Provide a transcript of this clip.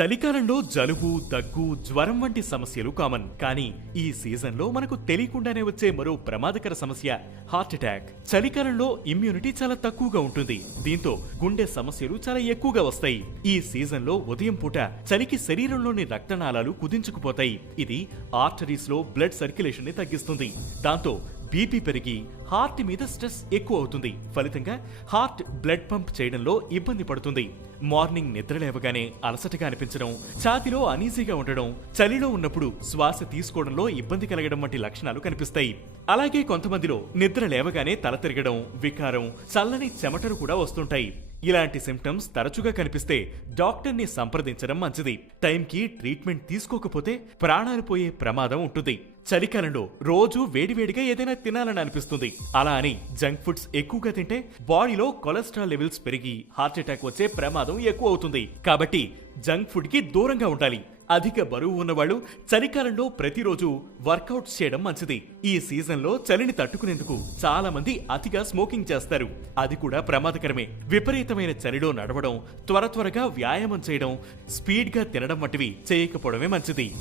చలికాలంలో జలుబు, దగ్గు, జ్వరం వంటి సమస్యలు కామన్. కానీ ఈ సీజన్లో మనకు తెలియకుండానే వచ్చే మరో ప్రమాదకర సమస్య హార్ట్ అటాక్. చలికాలంలో ఇమ్యూనిటీ చాలా తక్కువగా ఉంటుంది. దీంతో గుండె సమస్యలు చాలా ఎక్కువగా వస్తాయి. ఈ సీజన్లో ఉదయం పూట చలికి శరీరంలోని రక్తనాళాలు కుదించుకుపోతాయి. ఇది ఆర్టరీస్ లో బ్లడ్ సర్క్యులేషన్ ని తగ్గిస్తుంది. దాంతో బీపీ పెరిగి హార్ట్ మీద స్ట్రెస్ ఎక్కువ అవుతుంది. ఫలితంగా హార్ట్ బ్లడ్ పంప్ చేయడంలో ఇబ్బంది పడుతుంది. మార్నింగ్ నిద్ర లేవగానే అలసటగా అనిపించడం, ఛాతీలో అనీజీగా ఉండడం, చలిలో ఉన్నప్పుడు శ్వాస తీసుకోవడంలో ఇబ్బంది కలగడం వంటి లక్షణాలు కనిపిస్తాయి. అలాగే కొంతమందిలో నిద్ర లేవగానే తల తిరగడం, వికారం, చల్లని చెమటలు కూడా వస్తుంటాయి. ఇలాంటి సిమ్టమ్స్ తరచుగా కనిపిస్తే డాక్టర్ని సంప్రదించడం మంచిది. టైంకి ట్రీట్మెంట్ తీసుకోకపోతే ప్రాణాలు పోయే ప్రమాదం ఉంటుంది. చలికాలంలో రోజు వేడివేడిగా ఏదైనా తినాలని అనిపిస్తుంది. అలా అని జంక్ ఫుడ్స్ ఎక్కువగా తింటే బాడీలో కొలెస్ట్రాల్ లెవెల్స్ పెరిగి హార్ట్ అటాక్ వచ్చే ప్రమాదం ఎక్కువ అవుతుంది. కాబట్టి జంక్ ఫుడ్ కి దూరంగా ఉండాలి. అధిక బరువు ఉన్నవాళ్లు చలికాలంలో ప్రతిరోజు వర్కౌట్స్ చేయడం మంచిది. ఈ సీజన్లో చలిని తట్టుకునేందుకు చాలా మంది అతిగా స్మోకింగ్ చేస్తారు. అది కూడా ప్రమాదకరమే. విపరీతమైన చలిలో నడవడం, త్వరగా వ్యాయామం చేయడం, స్పీడ్గా తినడం వంటివి చేయకపోవడమే మంచిది.